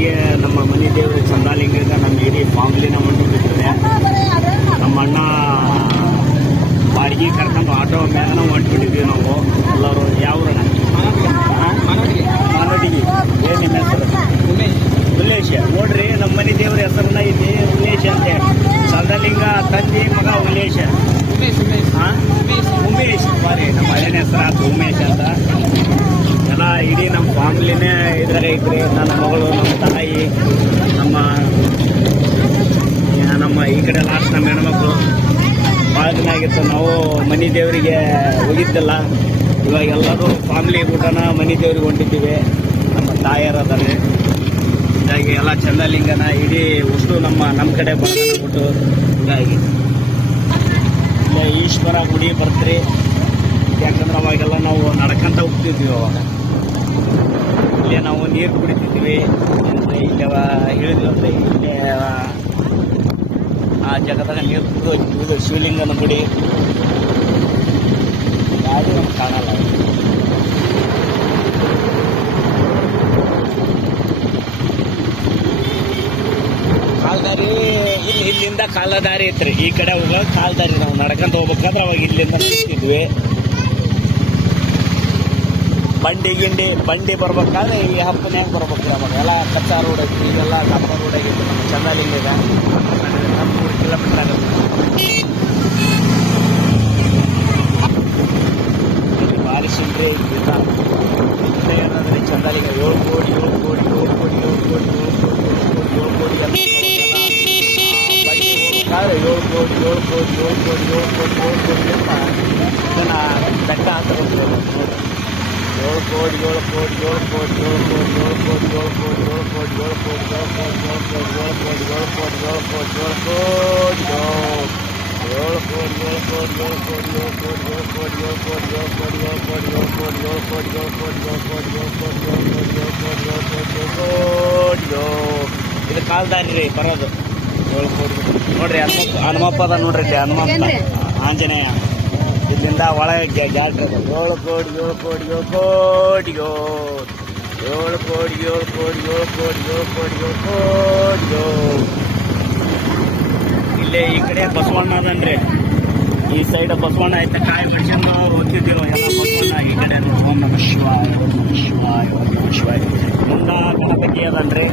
ಇಲ್ಲಿಗೆ ನಮ್ಮ ಮನೆ ದೇವರು ಚಂದಾಲಿಂಗದ ನಮ್ಮ ಇಡೀ ಫ್ಯಾಮಿಲಿನ ಹೊಂಟೋಗಿರ್ತದೆ. ನಮ್ಮ ಅಣ್ಣ ಬಾಡಿಗೆ ಕರ್ಕೊಂಡು ಆಟೋ ಮ್ಯಾಗ ನಾವು ಹೊಂಟ್ಬಿಟ್ಟಿದ್ವಿ. ನಾವು ಎಲ್ಲರೂ ಯಾವ ಮಾನೋಟಿಗೆ ಏನು ನಿಮ್ಮ ಹೆಸರು? ಉಲ್ಲೇಶ. ನೋಡ್ರಿ ನಮ್ಮ ಮನೆ ದೇವ್ರ ಹೆಸರನ್ನ ಇಲ್ಲಿ ಉಲ್ಲೇಶ ಅಂತ ಚಂದಾಲಿಂಗ ತಂದೆ ಮಗ ಉಲ್ಲೇಶ. ಉಮೇಶ್ ಬಾರಿ ನಮ್ಮ ಹಳೆಯ ಹೆಸರು ಆಯ್ತು ಉಮೇಶ್ ಅಂತ. ಎಲ್ಲ ಇಡೀ ನಮ್ಮ ಫ್ಯಾಮಿಲಿನೇ ಇದ್ರಾಗ ಐತ್ರಿ. ನನ್ನ ಮಗಳು, ನಮ್ಮ ತಾಯಿ, ನಮ್ಮ ಈ ಕಡೆ ಲಾಸ್ಟ್ ನಮ್ಮ ಹೆಣ್ಮಕ್ಳು ಭಾಳ ದಿನ ಆಗಿತ್ತು. ನಾವು ಮನೆ ದೇವರಿಗೆ ಹೋಗಿದ್ದಿಲ್ಲ. ಇವಾಗ ಎಲ್ಲರೂ ಫ್ಯಾಮಿಲಿ ಊಟನ ಮನೆ ದೇವ್ರಿಗೆ ಹೊಂಟಿದ್ದೀವಿ. ನಮ್ಮ ತಾಯರದಾರೆ ಹೀಗಾಗಿ ಎಲ್ಲ ಚಂದಾಲಿಂಗನ ಇಡೀ ಅಷ್ಟು ನಮ್ಮ ಕಡೆ ಬಂದ್ಬಿಟ್ಟು ಹೀಗಾಗಿ ಇಲ್ಲ ಈಶ್ವರ ಗುಡಿ ಬರ್ತ್ರಿ. ಯಾಕಂದ್ರೆ ಅವಾಗೆಲ್ಲ ನಾವು ನಡ್ಕೊಂತ ಹೋಗ್ತಿದ್ವಿ. ಅವಾಗ ಇಲ್ಲೇ ನಾವು ನೀರು ಕುಡಿತಿದ್ವಿ. ಅಂದರೆ ಈಗ ಹೇಳಿದ್ವಿ ಇಲ್ಲೇ ಆ ಜಾಗದಾಗ ನೀರು ಕುಡಿದು ಶಿವಲಿಂಗನ ಗುಡಿ ಯಾರು ನಮ್ಗೆ ಕಾಣಲ್ಲ. ಕಾಲ್ದಾರಿ ಇಲ್ಲಿಂದ ಕಾಲದಾರಿ ಐತ್ರಿ. ಈ ಕಡೆ ಹೋಗೋದು ಕಾಲ್ದಾರಿ. ನಾವು ನಡ್ಕೊಂತ ಹೋಗ್ಬೇಕಾದ್ರೆ ಅವಾಗ ಇಲ್ಲಿಂದ ನಿಂತಿದ್ವಿ. ಬಂಡಿ ಬರ್ಬೇಕಾದ್ರೆ ಈ ಹಬ್ಬನ್ಯಾಗ ಬರ್ಬೇಕ್ರಿ. ಅವಾಗ ಎಲ್ಲ ಕಚ್ಚಾ ರೋಡ್ ಐತಿ. ಈಗೆಲ್ಲ ಡಬ್ಬ ರೋಡ್ ಆಗಿತ್ತು. ನಮ್ಮ ಚಂದಾಲಿಂಗ ಈಗ ನಮ್ಮ 3 ಕಿಲೋಮೀಟರ್ ಆಗುತ್ತೆ. ಭಾರಿ ಸುಂದ್ರಿ ಐತಿ. ಏನಂದ್ರೆ ಚಂದಾಲಿಂಗ 7 ಕೋಟಿ ಇದನ್ನ ಬೆಟ್ಟ ಹಾಕಿದ್ರೆ 7 ಕೋಟಿ ಇದು ಕಾಲ್ದಾರಿ ರೀ ಬರೋದು 7 ಕೋಟಿ. ನೋಡ್ರಿ ಹನುಮಪ್ಪ ಅದ ನೋಡ್ರಿ ಇಲ್ಲಿ ಹನುಮಪ್ಪ ಆಂಜನೇಯ. ಇಲ್ಲಿಂದ ಒಳಗೆ ಜಾತ್ರೆ 7 ಕೋಟಿ ಇಲ್ಲೇ ಈ ಕಡೆ ಬಸವಣ್ಣ ಅದನ್ರಿ. ಈ ಸೈಡ್ ಬಸವಣ್ಣ ಐತೆ. ಕಾಯಿ ಮನುಷ್ಯನ ಅವ್ರು ಓದ್ತಿದ್ದೀರೋ ಎಲ್ಲ ಬಸವಣ್ಣ. ಈ ಕಡೆ ಓಂ ನಮಃ ಶಿವಾಯ ಮುಂದ ಗಣಪತಿ ಅದನ್ರಿ.